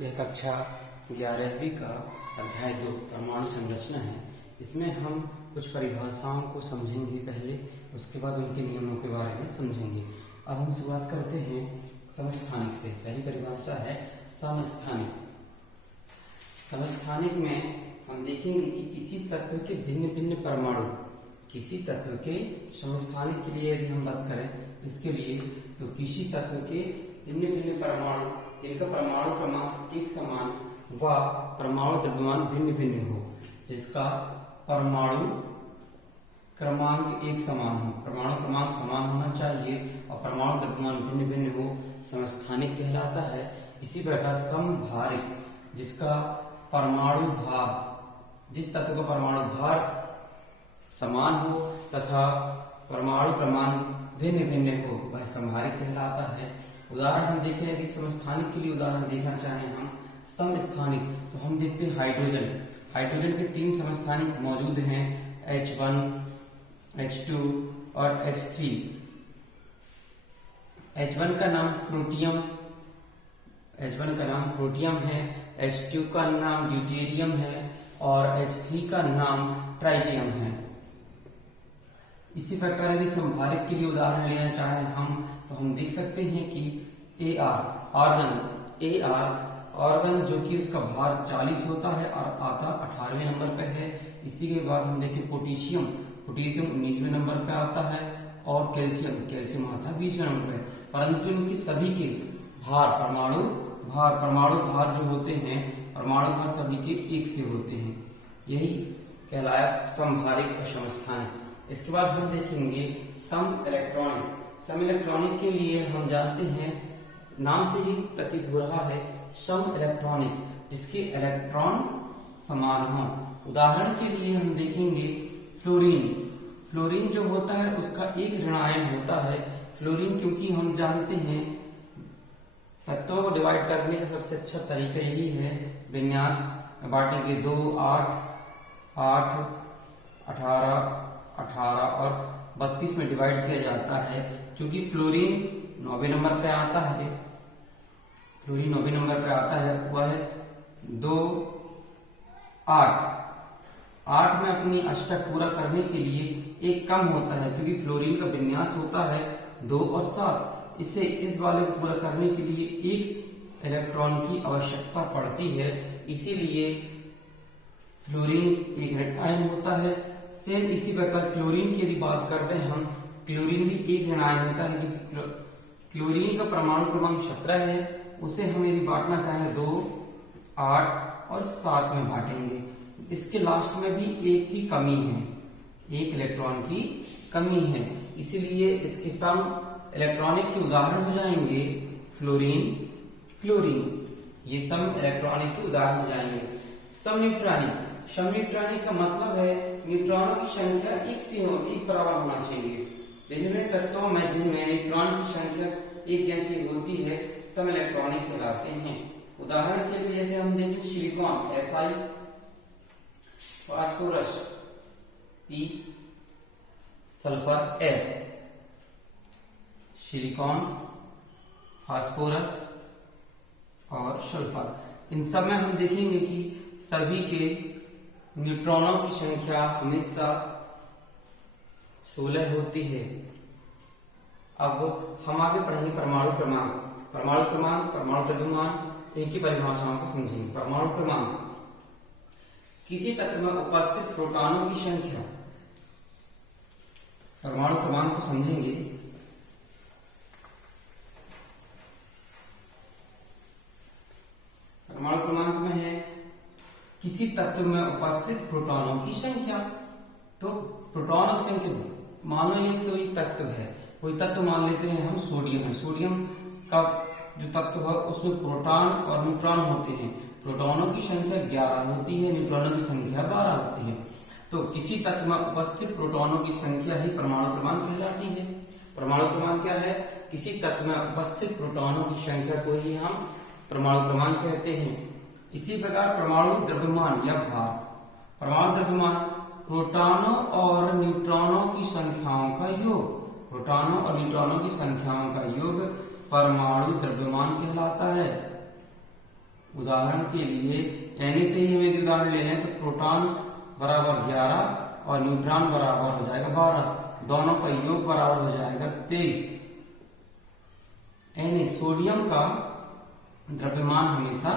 यह कक्षा 11वीं का अध्याय 2 परमाणु संरचना है। इसमें हम कुछ परिभाषाओं को समझेंगे पहले, उसके बाद उनके नियमों के बारे में समझेंगे। अब हम शुरुआत करते हैं समस्थानिक से। पहली परिभाषा है समस्थानिक। समस्थानिक में हम देखेंगे कि किसी तत्व के भिन्न भिन्न परमाणु, किसी तत्व के समस्थानिक के लिए यदि हम बात करें इसके लिए, तो किसी तत्व के भिन्न भिन्न परमाणु जिनका परमाणु क्रमांक एक समान व परमाणु द्रव्यमान भिन्न भिन्न हो, जिसका परमाणु क्रमांक एक समान हो, परमाणु क्रमांक समान होना चाहिए और परमाणु द्रव्यमान भिन्न भिन्न हो, समस्थानिक कहलाता है। इसी प्रकार समभारिक, जिसका परमाणु भार, जिस तत्व का परमाणु भार समान हो तथा परमाणु क्रमांक भिन्न भिन्न हो, वह समभारिक कहलाता है। उदाहरण हम देखें, यदि समस्थानिक के लिए उदाहरण देखना चाहें हम समस्थानिक, तो हम देखते हैं हाइड्रोजन। हाइड्रोजन के 3 समस्थानिक मौजूद हैं, H1, H2 और H3। H1 का नाम प्रोटियम, H1 का नाम प्रोटियम है, H2 का नाम ड्यूटेरियम है और H3 का नाम ट्राइटियम है। इसी प्रकार यदि समभारिक के लिए उदाहरण लेना चाहें हम, तो हम देख सकते हैं कि ऑर्गन जो कि उसका भार 40 होता है और आता 18वें नंबर पे है। इसी के बाद हम देखें पोटेशियम 19वें नंबर पे आता है और कैल्शियम आता है 20वें नंबर पे। परंतु इनकी सभी के भार, परमाणु भार जो होते हैं, परमाणु भार सभी के एक से होते हैं। यही कहलाया समभारिक और समस्थानिक। इसके बाद हम देखेंगे सम इलेक्ट्रॉनिक। सम इलेक्ट्रॉनिक के लिए हम जानते हैं, नाम से ही प्रतीत हो रहा है सम इलेक्ट्रॉनिक, जिसके इलेक्ट्रॉन समान हो। उदाहरण के लिए हम देखेंगे फ्लोरीन। फ्लोरीन जो होता है उसका एक ऋण आयन होता है। फ्लोरीन, क्योंकि हम जानते हैं तत्वों को डिवाइड करने का सबसे अच्छा तरीका यही है, विन्यास बांटेंगे 2, 8, 18 और 32 में डिवाइड किया जाता है। क्योंकि फ्लोरीन 9वें नंबर पे आता है, वह 2, 8 में अपनी अष्टक पूरा करने के लिए एक कम होता है, क्योंकि फ्लोरीन का विन्यास होता है 2 और 7। इसे इस वाले को पूरा करने के लिए एक इलेक्ट्रॉन की आवश्यकता पड़ती है, इसीलिए फ्लोरीन एक ऋण आयन होता है। सेम इसी प्रकार क्लोरीन की यदि बात करते हैं हम, क्लोरीन भी एक ऋण आयन होता है, क्योंकि क्लोरीन का परमाणु क्रमांक 17 है। उसे हम यदि बांटना चाहें 2, 8 और 7 में बांटेंगे। इसके लास्ट में भी एक की कमी है, एक इलेक्ट्रॉन की कमी है, इसीलिए इसके सम इलेक्ट्रॉनिक के उदाहरण हो जाएंगे फ्लोरीन, क्लोरीन। ये सम इलेक्ट्रॉनिक के उदाहरण हो जाएंगे। सम न्यूट्रॉनिक का मतलब है न्यूट्रॉनों की संख्या एक बराबर होना चाहिए। भिन्न तत्वों में जिनमें न्यूट्रॉन की संख्या एक जैसी होती है सम इलेक्ट्रॉनिक कहलाते हैं। उदाहरण के लिए जैसे हम देखें silicon Si, phosphorus P, sulphur S। Silicon, phosphorus और सल्फर, इन सब में हम देखेंगे कि सभी के न्यूट्रॉनों की संख्या हमेशा 16 होती है। अब हम आगे पढ़ेंगे परमाणु क्रमांक, परमाणु द्रव्यमान, इनकी परिभाषाओं को समझेंगे। परमाणु क्रमांक, किसी तत्व में उपस्थित प्रोटॉनों की संख्या। परमाणु क्रमांक को समझेंगे। परमाणु क्रमांक में है किसी तत्व में उपस्थित प्रोटॉनों की संख्या। तो प्रोटॉनों की संख्या, मानो ये कोई तत्व है, कोई तत्व मान लेते हैं हम सोडियम है। सोडियम का जो तत्व है उसमें प्रोटॉन और न्यूट्रॉन होते हैं। प्रोटॉनों की संख्या 11 होती है, न्यूट्रॉनों की संख्या 12 होती है। तो किसी तत्व में उपस्थित प्रोटॉनों की संख्या ही परमाणु क्रमांक कहलाती है। परमाणु क्रमांक क्या है? किसी तत्व में उपस्थित प्रोटॉनों की संख्या को ही हम परमाणु क्रमांक कहते हैं। इसी प्रकार परमाणु द्रव्यमान या भार। परमाणु द्रव्यमान प्रोटॉनों और न्यूट्रॉनों की संख्याओं का योग, प्रोटॉनों और न्यूट्रॉनों की संख्याओं का योग परमाणु द्रव्यमान कहलाता है। उदाहरण के लिए Na से ही हमें उदाहरण लेना है, तो प्रोटॉन बराबर 11 और न्यूट्रॉन बराबर हो जाएगा 12, दोनों का योग बराबर हो जाएगा 23। Na सोडियम का द्रव्यमान हमेशा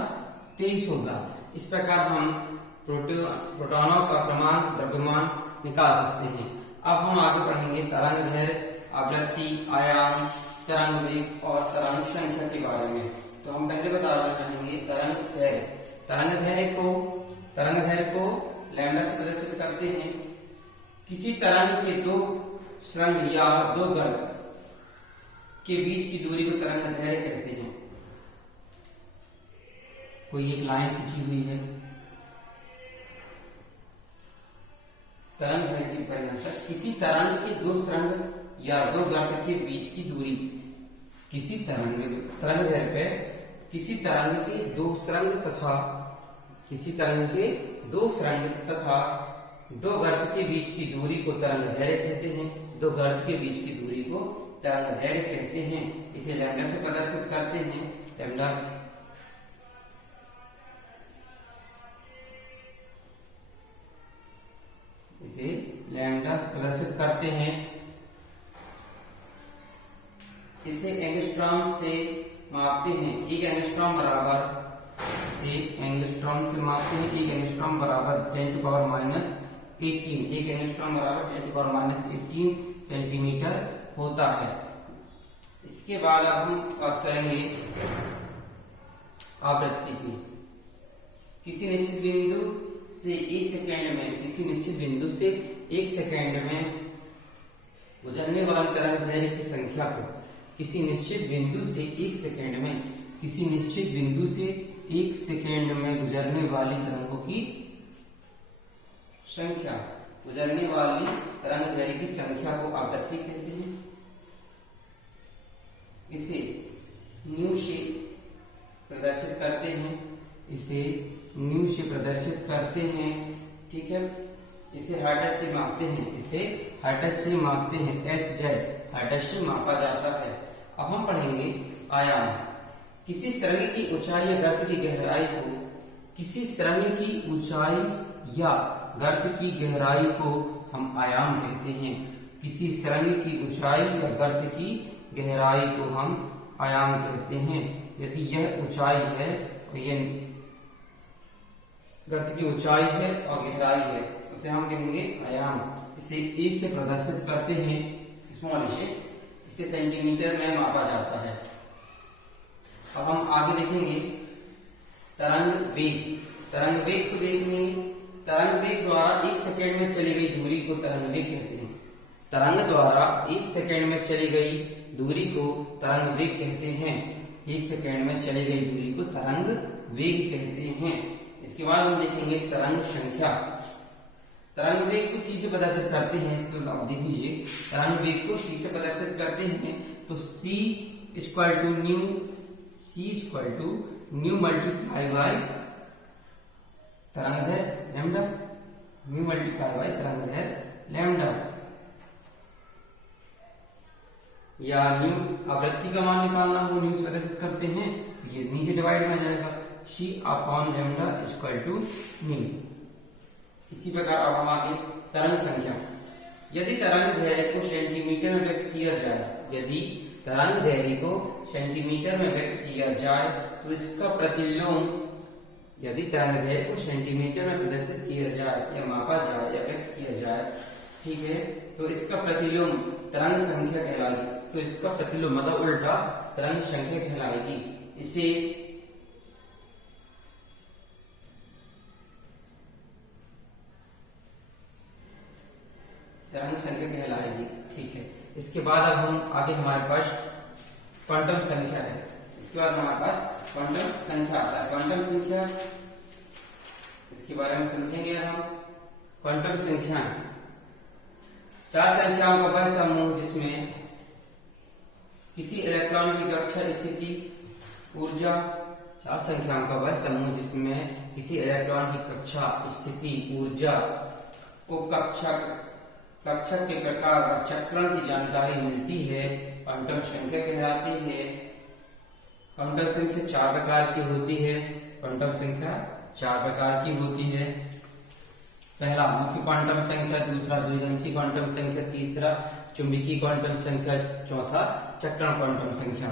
23 होगा। इस प्रकार हम प्रोटॉनों का क्रमांक द्रव्यमान निकाल सकते हैं। अब हम आगे बढ़ेंगे तरंग दैर्घ्य, आवृत्ति, आयाम, तरंग वेग और तरंग संख्या के बारे में। तो हम पहले बताना चाहेंगे तरंग दैर्घ्य। तरंग दैर्घ्य को लैम्डा से प्रदर्शित करते हैं। किसी तरंग के दो श्रृंग या दो गर्त के बीच की दूरी को तरंग दैर्घ्य कहते हैं। कोई एक लाइन खींची हुई है, तरंग दैर्घ्य की परिभाषा किसी तरंग के दो श्रृंग या दो गर्त के बीच की दूरी। किसी तरंग दैर्घ्य पे किसी तरंग के दो श्रृंग तथा दो गर्त के बीच की दूरी को तरंग दैर्घ्य कहते हैं। दो गर्त के बीच की दूरी को तरंग दैर्घ्य कहते हैं। इसे लैम्डा से प्रदर्शित करते हैं। लैम्डा इसे लैम्डा से प्रदर्शित करते हैं। इसे एंगस्ट्रॉम से मापते हैं। एक एंगस्ट्रॉम बराबर से एंगस्ट्रॉम से मापते हैं। एक एंगस्ट्रॉम बराबर 10⁻18। एक एंगस्ट्रॉम बराबर 10⁻18 सेंटीमीटर होता है। इसके बाद अब हम बात करेंगे आवृत्ति की। किसी निश्चित बिंदु से 1 सेकेंड में गुजरने वाली तरंग दैर्घ्य की संख्या को किसी निश्चित बिंदु से 1 सेकेंड में गुजरने वाली तरंगों की संख्या, गुजरने वाली तरंग दैर्घ्य की संख्या को आवृत्ति कहते हैं। इसे न्यू से प्रदर्शित करते हैं। ठीक है, इसे हर्ट्ज से मापते हैं। हर्ट्ज से मापा जाता है। अब हम पढ़ेंगे आयाम। किसी सुरंग की ऊंचाई या गर्त की गहराई को हम आयाम कहते हैं। किसी सुरंग की ऊंचाई या गर्त की गहराई को हम आयाम कहते हैं। यदि यह ऊंचाई है और यह गर्त की ऊंचाई है और गहराई है, उसे हम कहेंगे आयाम। इसे ए से प्रदर्शित करते हैं, स्मॉल से। इसे सेंटीमीटर में मापा जाता है। अब हम आगे देखेंगे तरंग वेग को देखेंगे। तरंग वेग द्वारा 1 सेकेंड में चली गई दूरी को तरंग वेग कहते हैं। तरंग द्वारा 1 सेकेंड में चली गई दूरी को तरंग वेग कहते हैं। 1 सेकेंड में चली गई दूरी को तरंग वेग कहते हैं। इसके बाद हम देखेंगे तरंग संख्या। तरंग वेग को सी से प्रदर्शित करते हैं। इसको आप देख लीजिए, तरंग वेग को सी से प्रदर्शित करते हैं तो c equal to nu multiply by तरंग दैर्घ्य लैम्डा, न्यू मल्टीप्लाई बाय तरंग दैर्घ्य लैम्डा, या न्यू आवृत्ति का मान निकालना वो न्यू से प्रदर्शित करते हैं तो ये नीचे डिवाइड में आ जाएगा, c upon lambda equal to nu. इसी प्रकार अब हम आगे तरंग संख्या। यदि तरंग दैर्घ्य को सेंटीमीटर में व्यक्त किया जाए, तो इसका प्रतिलोम, यदि तरंग दैर्घ्य को सेंटीमीटर में प्रदर्शित किया जाए या मापा जाए या व्यक्त किया जाए, ठीक है, तो इसका प्रतिलोम तरंग संख्या कहलाएगी। तो इसका प्रतिलोम मतलब उल्टा तरंग संख्या कहलाएगी। इसे तरंग संख्या कहलाएगी। ठीक है, इसके बाद अब हम आगे हमारे पास क्वांटम संख्या है। इसके बाद हमारे पास क्वांटम संख्या आता है। क्वांटम संख्या, इसके बारे में समझेंगे हम। क्वांटम संख्या 4 संख्याओं का वह समूह जिसमें किसी इलेक्ट्रॉन की कक्षा स्थिति ऊर्जा, 4 संख्याओं का वह समूह जिसमें किसी इलेक्ट्रॉन की कक्षा स्थिति ऊर्जा को कक्षक के प्रकार व चक्रण की जानकारी मिलती है, क्वांटम संख्या कहलाती है। क्वांटम संख्या 4 प्रकार की होती है। क्वांटम संख्या 4 प्रकार की होती है। पहला मुख्य क्वांटम संख्या, दूसरा द्विअंशी क्वांटम संख्या, तीसरा चुंबकीय क्वांटम संख्या, चौथा चक्रण क्वांटम संख्या।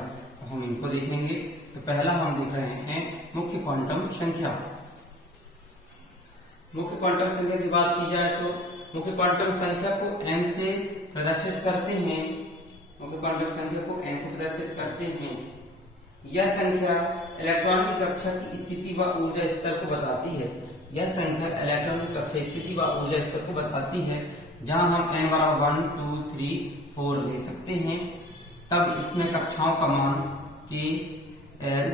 हम इनको देखेंगे। तो पहला हम देख रहे हैं मुख्य क्वांटम संख्या। मुख्य क्वांटम संख्या की बात की जाए तो मुख्य क्वांटम संख्या को n से प्रदर्शित करते हैं। मुख्य क्वांटम संख्या को n से प्रदर्शित करते हैं। यह संख्या इलेक्ट्रॉन की कक्षा की स्थिति व ऊर्जा स्तर को बताती है। यह संख्या इलेक्ट्रॉन की कक्षा स्थिति व ऊर्जा स्तर को बताती है। जहां हम n बराबर 1, 2, 3, 4 ले सकते हैं, तब इसमें कक्षाओं का मान k, l,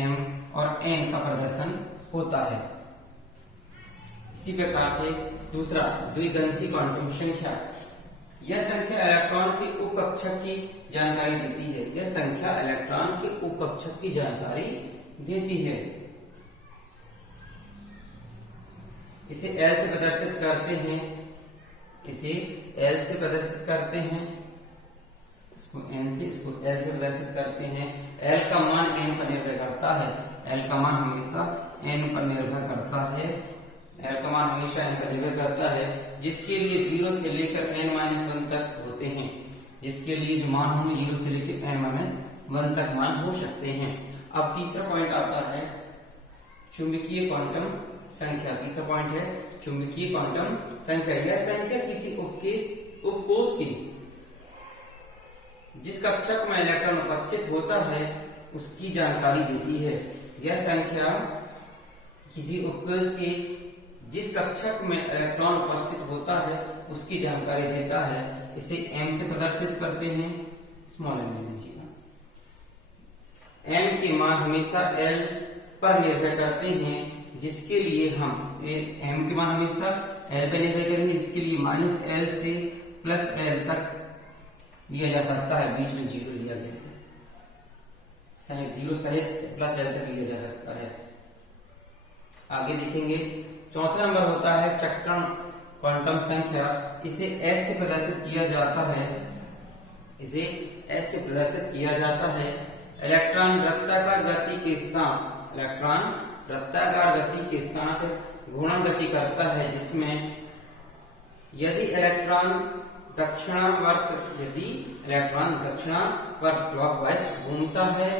m और n का प्रदर्शन होता है। इसी प्रकार से दूसरा द्विअंशी क्वांटम संख्या। यह संख्या इलेक्ट्रॉन के उपकक्षक की जानकारी देती है। यह संख्या इलेक्ट्रॉन के उपकक्षक की जानकारी देती है। इसे L से प्रदर्शित करते हैं। इसे L से प्रदर्शित करते हैं। इसको N से, इसको L से प्रदर्शित करते हैं। L का मान N पर निर्भर करता है। L का मान हमेशा N पर निर्भर करता है। L का मान हमेशा n पर निर्भर करता है, जिसके लिए 0 से लेकर n-1 तक होते हैं। जिसके लिए जो मान होंगे 0 से लेकर n-1 तक मान हो सकते हैं। अब तीसरा पॉइंट आता है चुंबकीय क्वांटम संख्या। तीसरा पॉइंट है चुंबकीय क्वांटम संख्या। यह संख्या किसी उपकोष की जिस कक्षक में इलेक्ट्रॉन उपस्थित होता है उसकी जानकारी देती है। यह संख्या किसी उपकोष के जिस कक्षक में इलेक्ट्रॉन उपस्थित होता है उसकी जानकारी देता है। इसे m से प्रदर्शित करते हैं। स्मॉल m ले लीजिएगा। m के मान हमेशा l पर निर्भर करते हैं, जिसके लिए हम m के मान हमेशा l पर निर्भर करेंगे, जिसके लिए -l से +l तक लिया जा सकता है। बीच में 0 लिया गया है, 0 सहित +l तक लिया जा सकता है। आगे देखेंगे। चौथा नंबर होता है चक्रण क्वांटम संख्या। इसे S से प्रदर्शित किया जाता है। इसे S से प्रदर्शित किया जाता है। इलेक्ट्रॉन वृत्ताकार गति के साथ घूर्णन गति करता है, जिसमें यदि इलेक्ट्रॉन दक्षिणावर्त क्लॉकवाइज घूमता है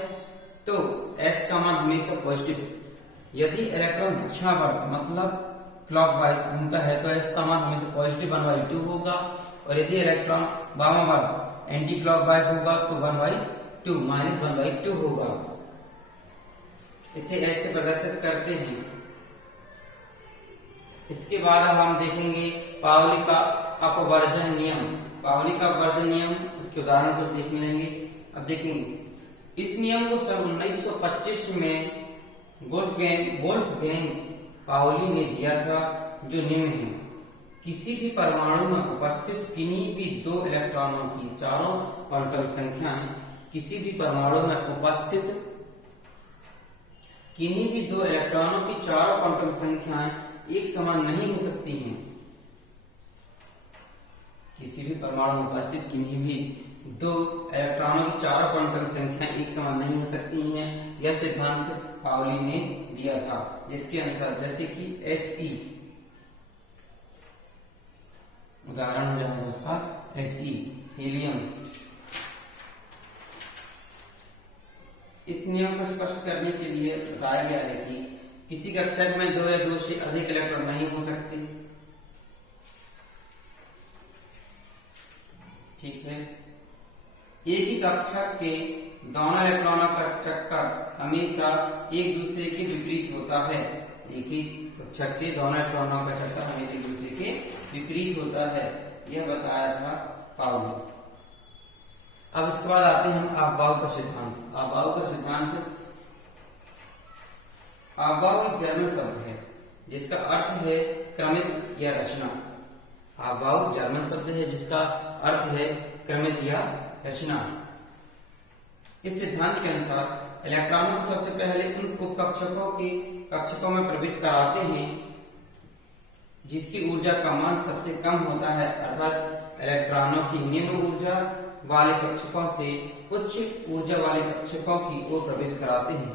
तो S का मान हमेशा पॉजिटिव। यदि इलेक्ट्रॉन दक्षिणावर्त मतलब क्लॉकवाइज घूमता है तो S का मान हमेशा पॉजिटिव 1/2 होगा, और यदि इलेक्ट्रॉन वामावर्त एंटी क्लॉकवाइज होगा तो 1/2 -1/2 होगा। इसे S से प्रदर्शित करते हैं। इसके बाद अब हम देखेंगे पाउली का अपवर्जन नियम। पाउली का अपवर्जन नियम, उसके उदाहरण कुछ देखने लेंगे। अब देखेंगे इस नियम को सन 1925 में वोल्फगैंग पाउली ने दिया था, जो निम्न है। किसी भी परमाणु में उपस्थित किन्हीं भी 2 इलेक्ट्रॉनों की चारों क्वांटम संख्याएं किसी भी परमाणु में उपस्थित किन्हीं भी 2 इलेक्ट्रॉनों की चारों क्वांटम संख्याएं एक समान नहीं हो सकती हैं। किसी भी परमाणु में उपस्थित किन्हीं भी 2 इलेक्ट्रॉनों की चारों क्वांटम संख्याएं एक समान नहीं हो सकती हैं। यह सिद्धांत पाउली ने दिया था, जिसके अनुसार जैसे कि He, उदाहरण हो जाएगा उसका He, हीलियम। इस नियम को स्पष्ट करने के लिए बताया गया है कि किसी कक्षक में 2 या 2 से अधिक इलेक्ट्रॉन नहीं हो सकते। ठीक है। एक ही कक्षक के दोनों इलेक्ट्रॉनों का चक्कर हमेशा एक दूसरे के विपरीत होता है। एक ही कक्षक के दोनों इलेक्ट्रॉनों का चक्कर हमेशा एक दूसरे के विपरीत होता है। यह बताया था पाउली। अब इसके बाद आते हैं हम अफबाउ का सिद्धांत। अफबाउ का सिद्धांत, अफबाउ एक जर्मन शब्द है जिसका अर्थ है क्रमित या रचना। अफबाउ जर्मन शब्द है जिसका अर्थ है क्रमित या रचना। इस सिद्धांत के अनुसार इलेक्ट्रॉनों को सबसे पहले उन उपकक्षकों के कक्षकों में प्रवेश कराते हैं जिसकी ऊर्जा का मान सबसे कम होता है, अर्थात इलेक्ट्रॉनों की निम्न ऊर्जा वाले कक्षकों से उच्च ऊर्जा वाले कक्षकों की ओर प्रवेश कराते हैं।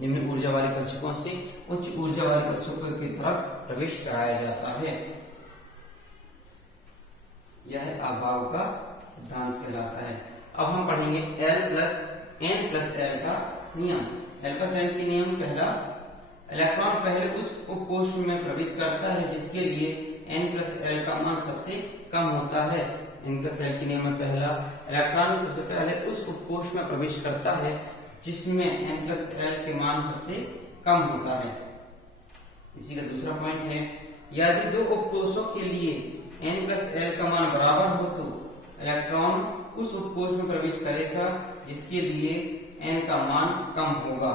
निम्न ऊर्जा वाले कक्षकों से उच्च ऊर्जा वाले कक्षकों की तरफ प्रवेश कराया जाता है। यह अभाव का सिद्धांत कहलाता है। अब हम पढ़ेंगे L plus N plus L का नियम। L प्लस N के नियम पहला, इलेक्ट्रॉन पहले उस उपकोष में प्रवेश करता है जिसके लिए N प्लस L का मान सबसे कम होता है। N प्लस L के नियम में पहला, इलेक्ट्रॉन सबसे पहले उस उपकोष में प्रवेश करता है जिसमें N प्लस L के मान सबसे कम होता है। इसी का दूसरा पॉइंट है, यदि दो उपकोषों के लिए N प्लस L का मान बराबर हो तो इलेक्ट्रॉन उस उपकोष में प्रवेश करेगा जिसके लिए N का मान कम होगा।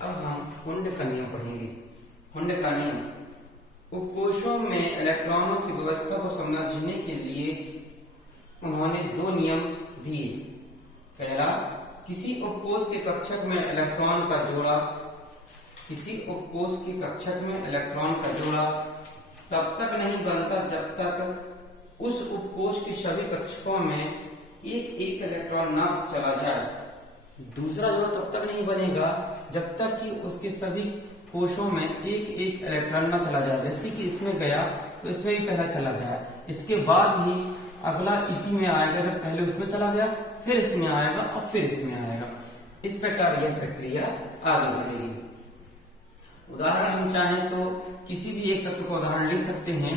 अब हम हुंड का नियम पढ़ेंगे। हुंड का नियम, उपकोषों में इलेक्ट्रॉनों की व्यवस्था को समझने के लिए उन्होंने दो नियम दिए। पहला, किसी उपकोष के कक्षक में इलेक्ट्रॉन का जोड़ा तब तक नहीं बनता जब तक उस उपकोष के सभी कक्षकों में एक एक इलेक्ट्रॉन न चला जाए। दूसरा जोड़ा तब तक नहीं बनेगा जब तक कि उसके सभी कोशों में एक एक इलेक्ट्रॉन न चला जाए। जैसे कि इसमें गया तो इसमें भी पहला चला जाए, इसके बाद ही अगला इसी में आएगा। जब पहले उसमें चला गया फिर इसमें आएगा और फिर इसमें आएगा। इस प्रकार यह प्रक्रिया आगे बढ़ेगी। उदाहरण हम चाहें तो किसी भी एक तत्व का उदाहरण ले सकते हैं।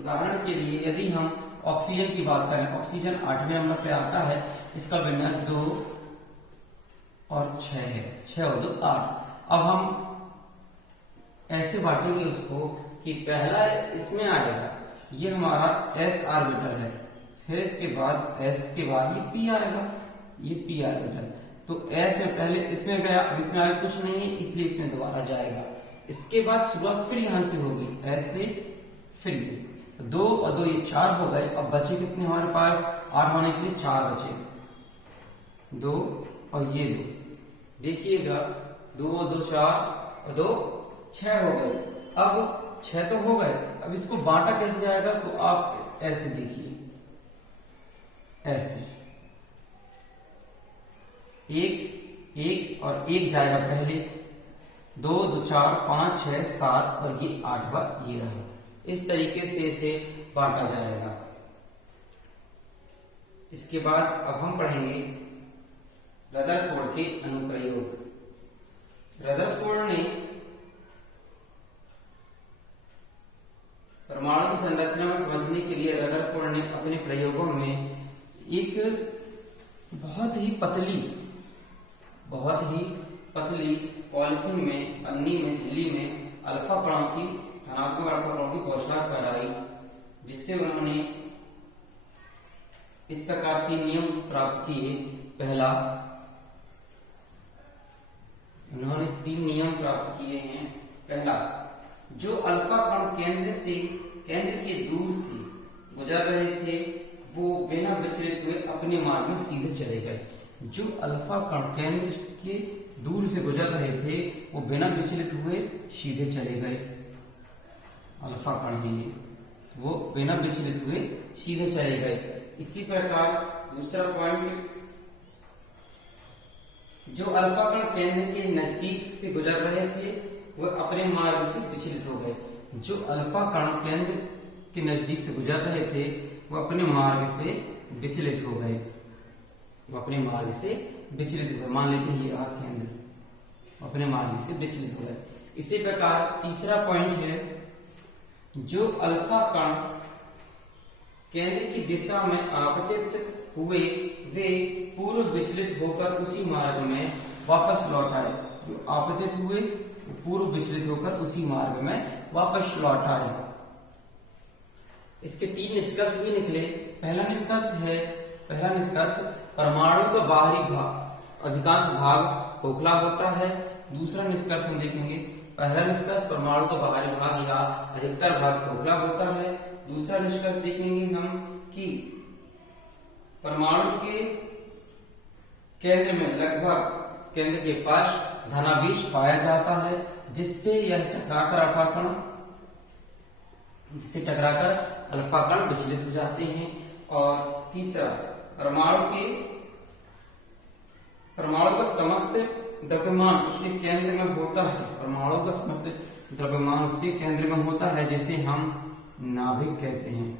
उदाहरण के लिए यदि हम ऑक्सीजन की बात करें, ऑक्सीजन 8वें नंबर पे आता है, इसका विन्यास 2 और 6 है, 6 और 2 8। अब हम ऐसे बांटेंगे उसको कि पहला इसमें आएगा, ये हमारा s ऑर्बिटल है, फिर इसके बाद s के बाद ये p आएगा, ये p ऑर्बिटल। तो s में पहले इसमें गया, अब इसमें आगे कुछ नहीं है इसलिए इसमें दोबारा जाएगा। इसके बाद शुरुआत फिर यहां से होगी, s से फिर 2 और 2 ये 4 हो गए। अब बचे कितने हमारे पास, 8 होने के लिए 4 बचे, 2 और ये 2। देखिएगा 2 और 2 4 और 2 6 हो गए। अब 6 तो हो गए, अब इसको बांटा कैसे जाएगा, तो आप ऐसे देखिए, ऐसे 1 1 और 1 जाएगा पहले, 2 2 4 5 6 7 और ये 8 बार ये रहा। इस तरीके से इसे बांटा जाएगा। इसके बाद अब हम पढ़ेंगे रदरफोर्ड के अनुप्रयोग। रदरफोर्ड ने परमाणु की संरचना में समझने के लिए रदरफोर्ड ने अपने प्रयोगों में एक बहुत ही पतली पॉलिथीन में, पन्नी में, झिल्ली में अल्फा कणों की, धनात्मक अल्फा कणों की घोषणा कराई, जिससे उन्होंने इस प्रकार 3 नियम प्राप्त किए। पहला, उन्होंने 3 नियम प्राप्त किए हैं। पहला, जो अल्फा कण केंद्र के दूर से गुजर रहे थे वो बिना विचलित हुए अपने मार्ग में सीधे चले गए। जो अल्फा कण केंद्र के दूर से गुजर रहे थे वो बिना विचलित हुए सीधे चले गए। अल्फा कण है ये, वो बिना विचलित हुए सीधे चले गए। इसी प्रकार दूसरा पॉइंट, जो अल्फा कण केंद्र के नजदीक से गुजर रहे थे वो अपने मार्ग से विचलित हो गए। जो अल्फा कण केंद्र के नजदीक से गुजर रहे थे वो अपने मार्ग से विचलित हो गए, मान लेते हैं ये रहा केंद्र, अपने मार्ग से विचलित हो गए। इसी प्रकार तीसरा पॉइंट है, जो अल्फा कण केंद्र की दिशा में आपतित हुए वे पूर्व विचलित होकर उसी मार्ग में वापस लौट आए। जो आपतित हुए वो पूर्व विचलित होकर उसी मार्ग में वापस लौट आए। इसके 3 निष्कर्ष भी निकले। पहला निष्कर्ष, परमाणु का बाहरी भाग, अधिकांश भाग खोखला होता है। दूसरा निष्कर्ष हम देखेंगे, पहला निष्कर्ष, परमाणु का बाहरी भाग या अधिकतर भाग खोखला होता है। दूसरा निष्कर्ष देखेंगे हम कि परमाणु के केंद्र में, लगभग केंद्र के पास धनावेश पाया जाता है, जिससे टकराकर अल्फा कण विचलित हो जाते हैं। और तीसरा, परमाणु का समस्त द्रव्यमान उसके केंद्र में होता है। परमाणु का समस्त द्रव्यमान उसके केंद्र में होता है, जिसे हम नाभिक कहते हैं।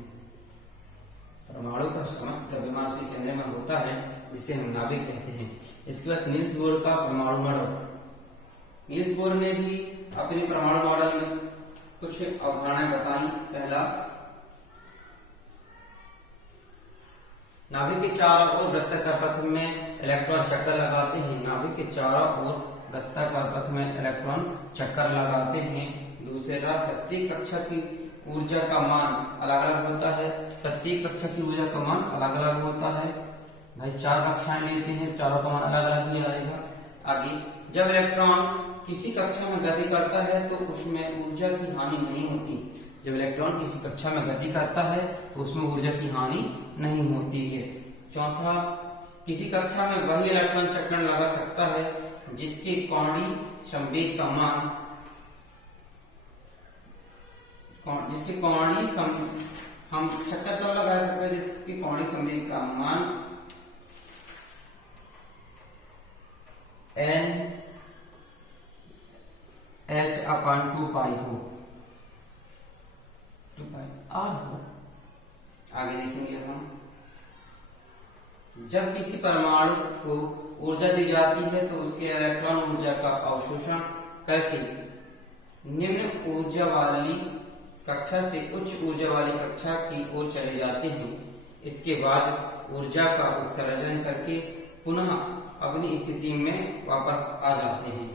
परमाणु का समस्त द्रव्यमान उसके केंद्र में होता है, जिसे हम नाभिक कहते हैं। इसके बाद नील्स बोर का परमाणु मॉडल। नील्स बोर ने भी अपने परमाणु मॉडल में कुछ अवधारणाएं बताई। पहला, नाभिक के चारों ओर वृत्ताकार पथ में इलेक्ट्रॉन चक्कर लगाते हैं। नाभिक के चारों ओर वृत्ताकार पथ में इलेक्ट्रॉन चक्कर लगाते हैं। दूसरा, प्रत्येक कक्षा की ऊर्जा का मान अलग अलग होता है। प्रत्येक कक्षा की ऊर्जा का मान अलग अलग होता है। भाई 4 कक्षाएं लेते हैं, चारों का मान अलग अलग ही आएगा। आगे, जब इलेक्ट्रॉन किसी कक्षा में गति करता है तो उसमें ऊर्जा की हानि नहीं होती। जब इलेक्ट्रॉन किसी कक्षा में गति करता है तो उसमें ऊर्जा की हानि नहीं होती है। चौथा, किसी कक्षा में वही इलेक्ट्रॉन चक्कर लगा सकता है जिसके कोणीय संवेग का मान हम चक्कर तो लगा सकते हैं जिसके कोणीय संवेग का मान NH/2π हो, 2πr हो। आगे देखेंगे हम, जब किसी परमाणु को ऊर्जा दी जाती है तो उसके इलेक्ट्रॉन ऊर्जा का अवशोषण करके निम्न ऊर्जा वाली कक्षा से उच्च ऊर्जा वाली कक्षा की ओर चले जाते हैं। इसके बाद ऊर्जा का उत्सर्जन करके पुनः अपनी स्थिति में वापस आ जाते हैं।